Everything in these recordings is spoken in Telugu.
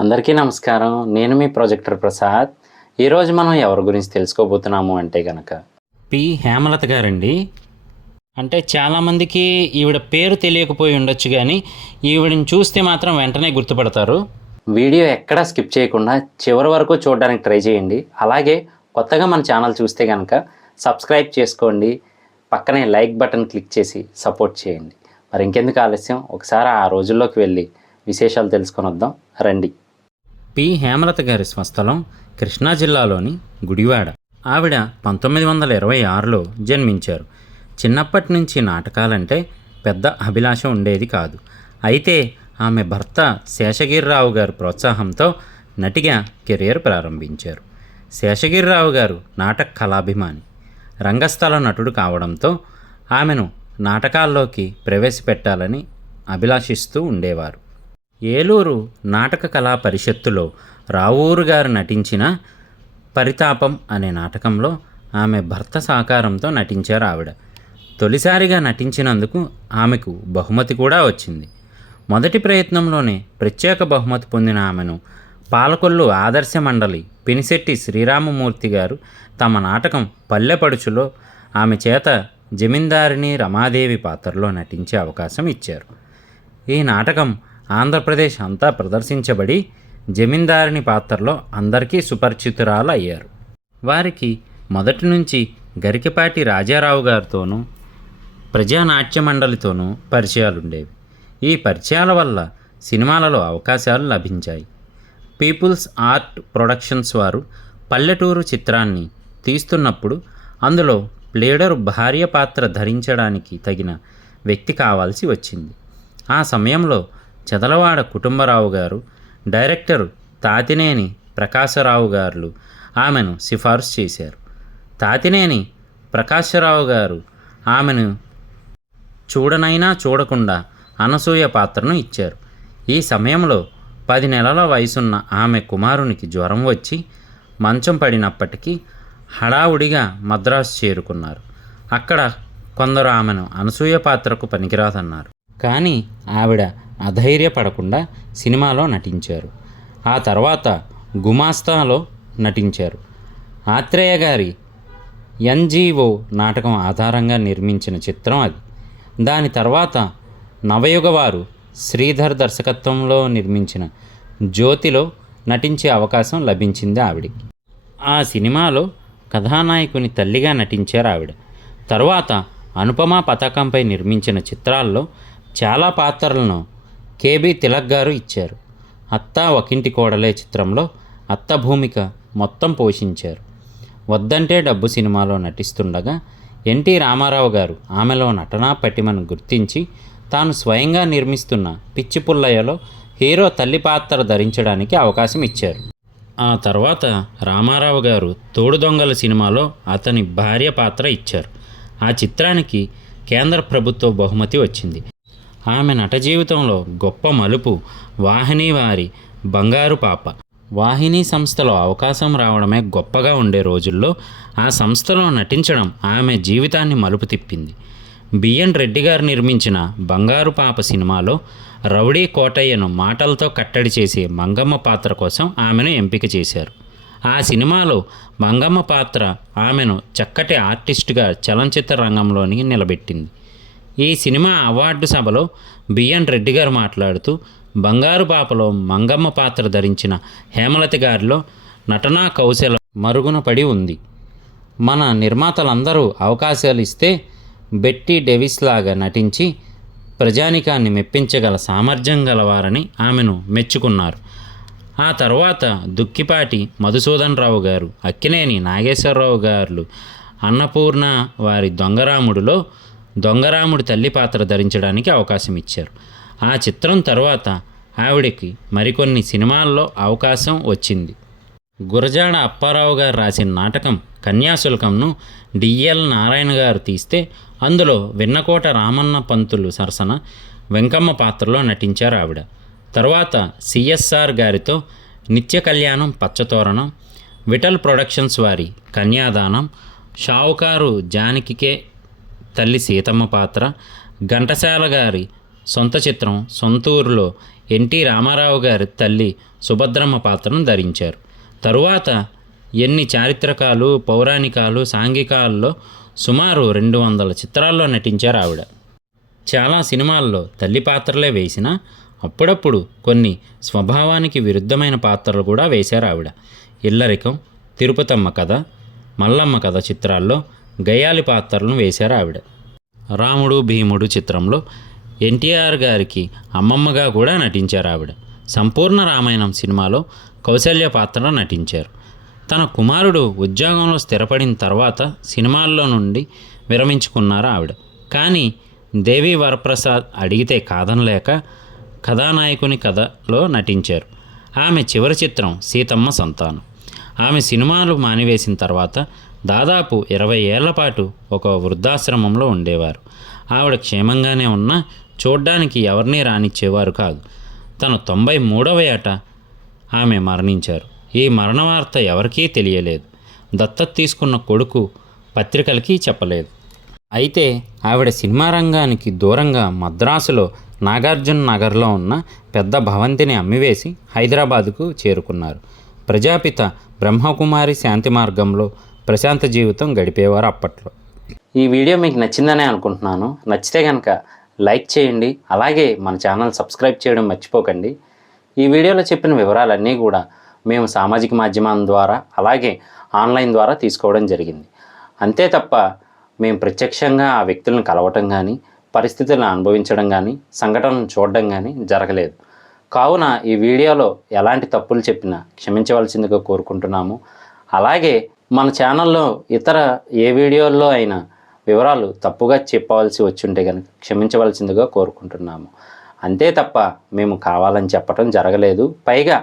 అందరికీ నమస్కారం. నేను మీ ప్రొజెక్టర్ ప్రసాద్. ఈరోజు మనం ఎవరి గురించి తెలుసుకోబోతున్నాము అంటే కనుక పి. హేమలత గారండి. అంటే చాలామందికి ఈవిడ పేరు తెలియకపోయి ఉండొచ్చు కానీ ఈవిడని చూస్తే మాత్రం వెంటనే గుర్తుపడతారు. వీడియో ఎక్కడా స్కిప్ చేయకుండా చివరి వరకు చూడడానికి ట్రై చేయండి. అలాగే కొత్తగా మన ఛానల్ చూస్తే కనుక సబ్స్క్రైబ్ చేసుకోండి. పక్కనే లైక్ బటన్ క్లిక్ చేసి సపోర్ట్ చేయండి. మరి ఇంకెందుకు ఆలస్యం? ఒకసారి ఆ రోజుల్లోకి వెళ్ళి విశేషాలు తెలుసుకొని వద్దాం రండి. పి. హేమలత గారి స్వస్థలం కృష్ణా జిల్లాలోని గుడివాడ. ఆవిడ పంతొమ్మిది వందల ఇరవై ఆరులో జన్మించారు. చిన్నప్పటి నుంచి నాటకాలంటే పెద్ద అభిలాష ఉండేది కాదు. అయితే ఆమె భర్త శేషగిరిరావు గారి ప్రోత్సాహంతో నటిగా కెరియర్ ప్రారంభించారు. శేషగిరిరావు గారు నాటక కళాభిమాని. రంగస్థల నటుడు కావడంతో ఆమెను నాటకాల్లోకి ప్రవేశపెట్టాలని అభిలాషిస్తూ ఉండేవారు. ఏలూరు నాటక కళా పరిషత్తులో రావూరు గారు నటించిన పరితాపం అనే నాటకంలో ఆమె భర్త సహకారంతో నటించారు ఆవిడ. తొలిసారిగా నటించినందుకు ఆమెకు బహుమతి కూడా వచ్చింది. మొదటి ప్రయత్నంలోనే ప్రత్యేక బహుమతి పొందిన ఆమెను పాలకొల్లు ఆదర్శ మండలి పినిశెట్టి శ్రీరామమూర్తి గారు తమ నాటకం పల్లెపడుచులో ఆమె చేత జమీందారిని రమాదేవి పాత్రలో నటించే అవకాశం ఇచ్చారు. ఈ నాటకం ఆంధ్రప్రదేశ్ అంతా ప్రదర్శించబడి జమీందారిని పాత్రలో అందరికీ సుపరిచితురాలు అయ్యారు వారికి మొదటి నుంచి గరికపాటి రాజారావు గారితోనూ ప్రజానాట్య మండలితోనూ పరిచయాలుండేవి. ఈ పరిచయాల వల్ల సినిమాలలో అవకాశాలు లభించాయి. పీపుల్స్ ఆర్ట్ ప్రొడక్షన్స్ వారు పల్లెటూరు చిత్రాన్ని తీస్తున్నప్పుడు అందులో ప్లేడరు భార్య పాత్ర ధరించడానికి తగిన వ్యక్తి కావాల్సి వచ్చింది. ఆ సమయంలో చదలవాడ కుటుంబరావు గారు డైరెక్టర్ తాతినేని ప్రకాశరావు గారు ఆమెను సిఫార్సు చేశారు. తాతినేని ప్రకాశరావు గారు ఆమెను చూడనైనా చూడకుండా అనసూయ పాత్రను ఇచ్చారు. ఈ సమయంలో పది నెలల వయసున్న ఆమె కుమారునికి జ్వరం వచ్చి మంచం పడినప్పటికీ హడావుడిగా మద్రాసు చేరుకున్నారు. అక్కడ కొందరు ఆమెను అనసూయ పాత్రకు పనికిరాదన్నారు. కానీ ఆవిడ అధైర్యపడకుండా సినిమాలో నటించారు. ఆ తర్వాత గుమాస్తాలో నటించారు. ఆత్రేయ గారి ఎన్జీఓ నాటకం ఆధారంగా నిర్మించిన చిత్రం అది. దాని తర్వాత నవయుగవారు శ్రీధర్ దర్శకత్వంలో నిర్మించిన జ్యోతిలో నటించే అవకాశం లభించింది ఆవిడికి ఆ సినిమాలో కథానాయకుని తల్లిగా నటించారు ఆవిడ. తరువాత అనుపమ పతాకంపై నిర్మించిన చిత్రాల్లో చాలా పాత్రలను కేబి తిలక్ గారు ఇచ్చారు. అత్త ఒకింటి కోడలే చిత్రంలో అత్త భూమిక మొత్తం పోషించారు. వద్దంటే డబ్బు సినిమాలో నటిస్తుండగా ఎన్టీ రామారావు గారు ఆమెలో నటనా పటిమను గుర్తించి తాను స్వయంగా నిర్మిస్తున్న పిచ్చి పుల్లయ్యలో హీరో తల్లి పాత్ర ధరించడానికి అవకాశం ఇచ్చారు. ఆ తర్వాత రామారావు గారు తోడు దొంగల సినిమాలో అతని భార్య పాత్ర ఇచ్చారు. ఆ చిత్రానికి కేంద్ర ప్రభుత్వ బహుమతి వచ్చింది. ఆమె నట జీవితంలో గొప్ప మలుపు వాహిని వారి బంగారు పాప. వాహిని సంస్థలో అవకాశం రావడమే గొప్పగా ఉండే రోజుల్లో ఆ సంస్థలో నటించడం ఆమె జీవితాన్ని మలుపు తిప్పింది. బిఎన్ రెడ్డి గారు నిర్మించిన బంగారు పాప సినిమాలో రౌడీ కోటయ్యను మాటలతో కట్టడి చేసే మంగమ్మ పాత్ర కోసం ఆమెను ఎంపిక చేశారు. ఆ సినిమాలో మంగమ్మ పాత్ర ఆమెను చక్కటి ఆర్టిస్టుగా చలనచిత్ర రంగంలోనికి నిలబెట్టింది. ఈ సినిమా అవార్డు సభలో బిఎన్ రెడ్డి గారు మాట్లాడుతూ బంగారు పాపలో మంగమ్మ పాత్ర ధరించిన హేమలతి గారిలో నటనా కౌశలం మరుగున పడి ఉంది. మన నిర్మాతలందరూ అవకాశాలు ఇస్తే బెట్టి డెవిస్ లాగా నటించి ప్రజానికాన్ని మెప్పించగల సామర్థ్యం గలవారని ఆమెను మెచ్చుకున్నారు. ఆ తర్వాత దుక్కిపాటి మధుసూదన్ రావు గారు అక్కినేని నాగేశ్వరరావు గారు అన్నపూర్ణ వారి దొంగరాముడిలో దొంగరాముడి తల్లి పాత్ర ధరించడానికి అవకాశం ఇచ్చారు. ఆ చిత్రం తర్వాత ఆవిడకి మరికొన్ని సినిమాల్లో అవకాశం వచ్చింది. గురజాడ అప్పారావు గారు రాసిన నాటకం కన్యాశుల్కంను డిఎల్ నారాయణ గారు తీస్తే అందులో వెన్నకోట రామన్న పంతులు సరసన వెంకమ్మ పాత్రలో నటించారు ఆవిడ. తర్వాత సిఎస్ఆర్ గారితో నిత్య కళ్యాణం పచ్చతోరణం విఠల్ ప్రొడక్షన్స్ వారి కన్యాదానం షావుకారు జానకికే తల్లి సీతమ్మ పాత్ర. ఘంటసాల గారి సొంత చిత్రం సొంతూరులో ఎన్టీ రామారావు గారి తల్లి సుభద్రమ్మ పాత్రను ధరించారు. తరువాత ఎన్ని చారిత్రకాలు పౌరాణికాలు సాంఘికాల్లో సుమారు రెండు వందల చిత్రాల్లో నటించారు ఆవిడ. చాలా సినిమాల్లో తల్లి పాత్రలే వేసినా అప్పుడప్పుడు కొన్ని స్వభావానికి విరుద్ధమైన పాత్రలు కూడా వేశారు ఆవిడ. ఇల్లరికం తిరుపతమ్మ కథ మల్లమ్మ కథ చిత్రాల్లో గయాలి పాత్రలను వేశారు ఆవిడ. రాముడు భీముడు చిత్రంలో ఎన్టీఆర్ గారికి అమ్మమ్మగా కూడా నటించారు ఆవిడ. సంపూర్ణ రామాయణం సినిమాలో కౌశల్య పాత్రలో నటించారు. తన కుమారుడు ఉద్యోగంలో స్థిరపడిన తర్వాత సినిమాల్లో నుండి విరమించుకున్నారు ఆవిడ. కానీ దేవి వరప్రసాద్ అడిగితే కాదనలేక కథానాయకుని కథలో నటించారు. ఆమె చివరి చిత్రం సీతమ్మ సంతానం. ఆమె సినిమాలు మానివేసిన తర్వాత దాదాపు ఇరవై ఏళ్ళ పాటు ఒక వృద్ధాశ్రమంలో ఉండేవారు. ఆవిడ క్షేమంగానే ఉన్నా చూడ్డానికి ఎవరినీ రానిచ్చేవారు కాదు. తన తొంభై మూడవ ఏట ఆమె మరణించారు. ఈ మరణ వార్త ఎవరికీ తెలియలేదు. దత్తత తీసుకున్న కొడుకు పత్రికలకి చెప్పలేదు. అయితే ఆవిడ సినిమా రంగానికి దూరంగా మద్రాసులో నాగార్జున నగర్లో ఉన్న పెద్ద భవంతిని అమ్మివేసి హైదరాబాదుకు చేరుకున్నారు. ప్రజాపిత బ్రహ్మకుమారి శాంతి మార్గంలో ప్రశాంత జీవితం గడిపేవారు అప్పట్లో. ఈ వీడియో మీకు నచ్చిందనే అనుకుంటున్నాను. నచ్చితే కనుక లైక్ చేయండి. అలాగే మన ఛానల్ సబ్స్క్రైబ్ చేయడం మర్చిపోకండి. ఈ వీడియోలో చెప్పిన వివరాలన్నీ కూడా మేము సామాజిక మాధ్యమం ద్వారా అలాగే ఆన్లైన్ ద్వారా తీసుకోవడం జరిగింది. అంతే తప్ప మేము ప్రత్యక్షంగా ఆ వ్యక్తులను కలవటం కానీ పరిస్థితులను అనుభవించడం కానీ సంఘటనను చూడడం కానీ జరగలేదు. కావున ఈ వీడియోలో ఎలాంటి తప్పులు చెప్పినా క్షమించవలసిందిగా కోరుకుంటున్నాము. అలాగే మన ఛానల్లో ఇతర ఏ వీడియోల్లో అయినా వివరాలు తప్పుగా చెప్పవలసి వచ్చుంటే కనుక క్షమించవలసిందిగా కోరుకుంటున్నాము. అంతే తప్ప మేము కావాలని చెప్పటం జరగలేదు. పైగా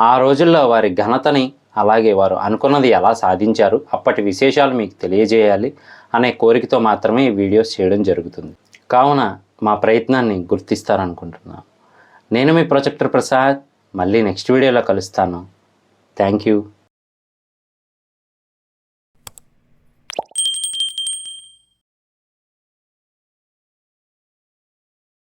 ఆ రోజుల్లో వారి ఘనతని అలాగే వారు అనుకున్నది ఎలా సాధించారు అప్పటి విశేషాలు మీకు తెలియజేయాలి అనే కోరికతో మాత్రమే ఈ వీడియోస్ చేయడం జరుగుతుంది. కావున మా ప్రయత్నాన్ని గుర్తిస్తారనుకుంటున్నాను నేను మీ ప్రొజెక్టర్ ప్రసాద్. మళ్ళీ నెక్స్ట్ వీడియోలో కలుస్తాను. Thank you.